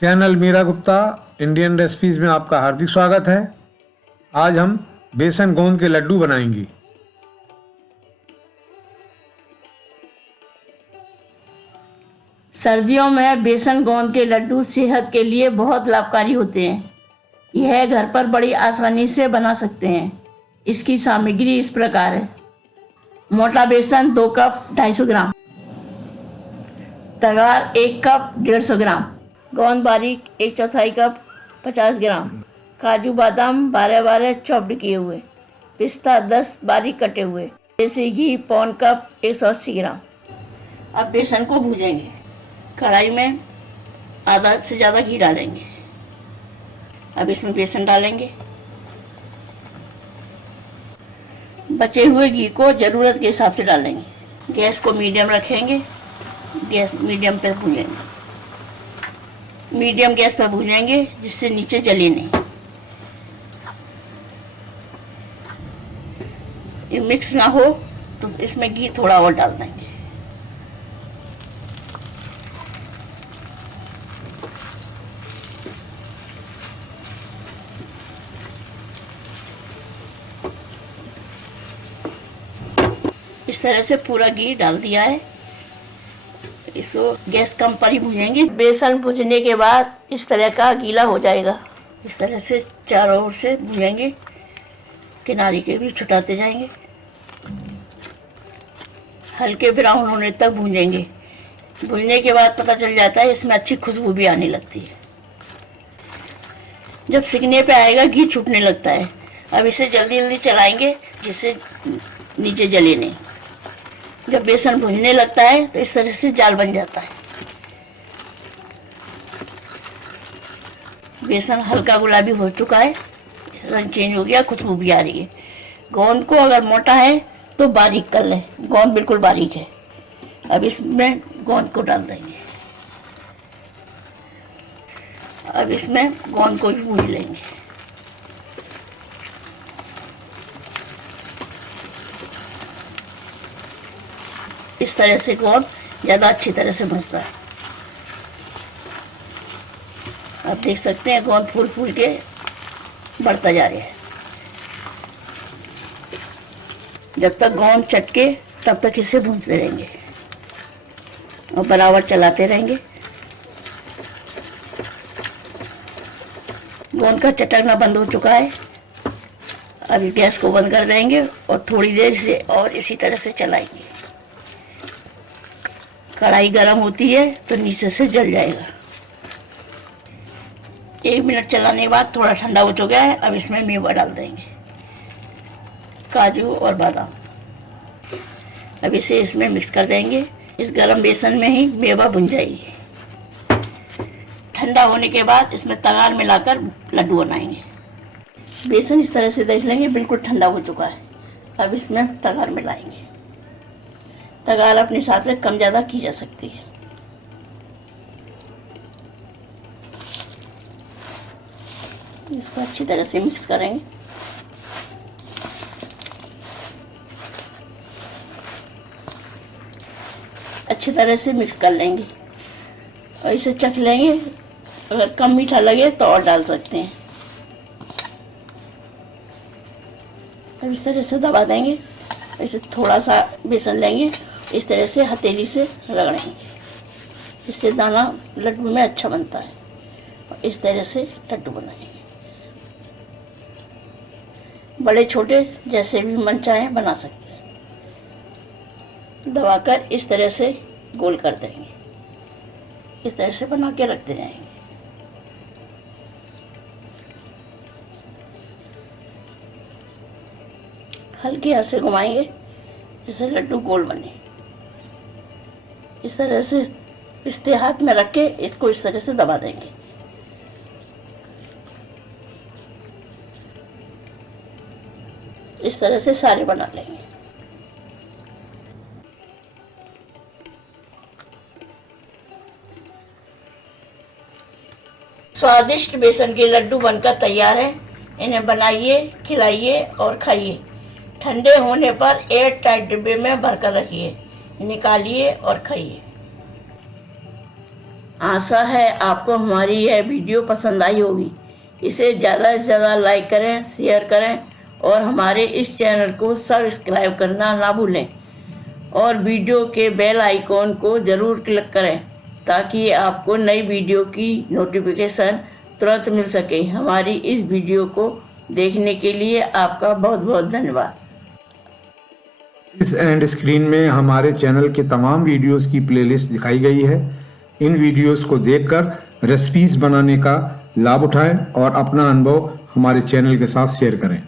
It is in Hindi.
Channel Meera Gupta Indian recipes में आपका हार्दिक स्वागत है। आज हम बेसन गोंद के लड्डू बनाएंगे। सर्दियों में बेसन गोंद के लड्डू सेहत के लिए बहुत लाभकारी होते हैं। यह घर पर बड़ी आसानी से बना सकते हैं। इसकी सामग्री इस प्रकार है। मोटा बेसन 2 कप 250 ग्राम, तगार 1 कप 150 ग्राम, गोंद बारीक 1/4 कप 50 ग्राम, काजू बादाम 12 चॉप्ड किए हुए, पिस्ता 10 बारीक कटे हुए, देसी घी 1 कप 180 ग्राम। अब बेसन को भूनेंगे। कढ़ाई में आधा से ज़्यादा घी डालेंगे। अब इसमें बेसन डालेंगे। बचे हुए घी को ज़रूरत के हिसाब से डालेंगे। गैस को मीडियम रखेंगे। गैस मीडियम पर भूनेंगे। मीडियम गैस पर भूनेंगे जिससे नीचे जले नहीं। ये मिक्स ना हो तो इसमें घी थोड़ा और डाल देंगे। इस तरह से पूरा घी डाल दिया है। इसको गैस कम पर ही भूनेंगे। बेसन भूनने के बाद इस तरह का गीला हो जाएगा। इस तरह से चारों ओर से भूनेंगे, किनारे के भी छुटाते जाएंगे। हल्के ब्राउन होने तक भूनेंगे। भूनने के बाद पता चल जाता है इसमें अच्छी खुशबू भी आने लगती है। जब सिकने पे आएगा घी छूटने लगता है। अब इसे जल्दी जल्दी चलाएंगे जिससे नीचे जले नहीं। जब बेसन भुनने लगता है तो इस तरह से जाल बन जाता है। बेसन हल्का गुलाबी हो चुका है, रंग चेंज हो गया, खुशबू भी आ रही है। गोंद को अगर मोटा है तो बारीक कर लें। गोंद बिल्कुल बारीक है। अब इसमें गोंद को डाल देंगे। अब इसमें गोंद को भी भून लेंगे। इस तरह से गोंद ज़्यादा अच्छी तरह से भुनता है। आप देख सकते हैं गोंद फूल फूल के बढ़ता जा रहा है। जब तक गोंद चटके तब तक इसे भूनते रहेंगे और बराबर चलाते रहेंगे। गोंद का चटकना बंद हो चुका है। अब इस गैस को बंद कर देंगे और थोड़ी देर से और इसी तरह से चलाएंगे। कढ़ाई गर्म होती है तो नीचे से जल जाएगा। 1 मिनट चलाने के बाद थोड़ा ठंडा हो चुका है। अब इसमें मेवा डाल देंगे, काजू और बादाम। अब इसे इसमें मिक्स कर देंगे। इस गरम बेसन में ही मेवा भुन जाएगी। ठंडा होने के बाद इसमें तगार मिलाकर लड्डू बनाएंगे। बेसन इस तरह से देख लेंगे बिल्कुल ठंडा हो चुका है। अब इसमें तगार मिलाएंगे। तगार अपने हिसाब से कम ज़्यादा की जा सकती है। इसको अच्छी तरह से मिक्स करेंगे। अच्छी तरह से मिक्स कर लेंगे और इसे चख लेंगे। अगर कम मीठा लगे तो और डाल सकते हैं। अब इस तरह से दबा देंगे। इसे थोड़ा सा बेसन लेंगे, इस तरह से हथेली से रगड़ेंगे। इससे दाना लड्डू में अच्छा बनता है। और इस तरह से लड्डू बनाएंगे। बड़े छोटे जैसे भी मन चाहे बना सकते हैं। दबाकर इस तरह से गोल कर देंगे। इस तरह से बना के रखते जाएंगे। हल्के हाथ से घुमाएंगे जिससे लड्डू गोल बने। इस तरह से पिस्ते हाथ में रख के इसको इस तरह से दबा देंगे। इस तरह से सारे बना लेंगे। स्वादिष्ट बेसन के लड्डू बनकर तैयार है। इन्हें बनाइए, खिलाइए और खाइए। ठंडे होने पर एयर टाइट डिब्बे में भरकर रखिए। निकालिए और खाइए। आशा है आपको हमारी यह वीडियो पसंद आई होगी। इसे ज़्यादा से ज़्यादा लाइक करें, शेयर करें और हमारे इस चैनल को सब्सक्राइब करना ना भूलें और वीडियो के बेल आइकॉन को ज़रूर क्लिक करें ताकि आपको नई वीडियो की नोटिफिकेशन तुरंत मिल सके। हमारी इस वीडियो को देखने के लिए आपका बहुत बहुत धन्यवाद। इस एंड स्क्रीन में हमारे चैनल के तमाम वीडियोस की प्लेलिस्ट दिखाई गई है। इन वीडियोस को देखकर रेसिपीज बनाने का लाभ उठाएं और अपना अनुभव हमारे चैनल के साथ शेयर करें।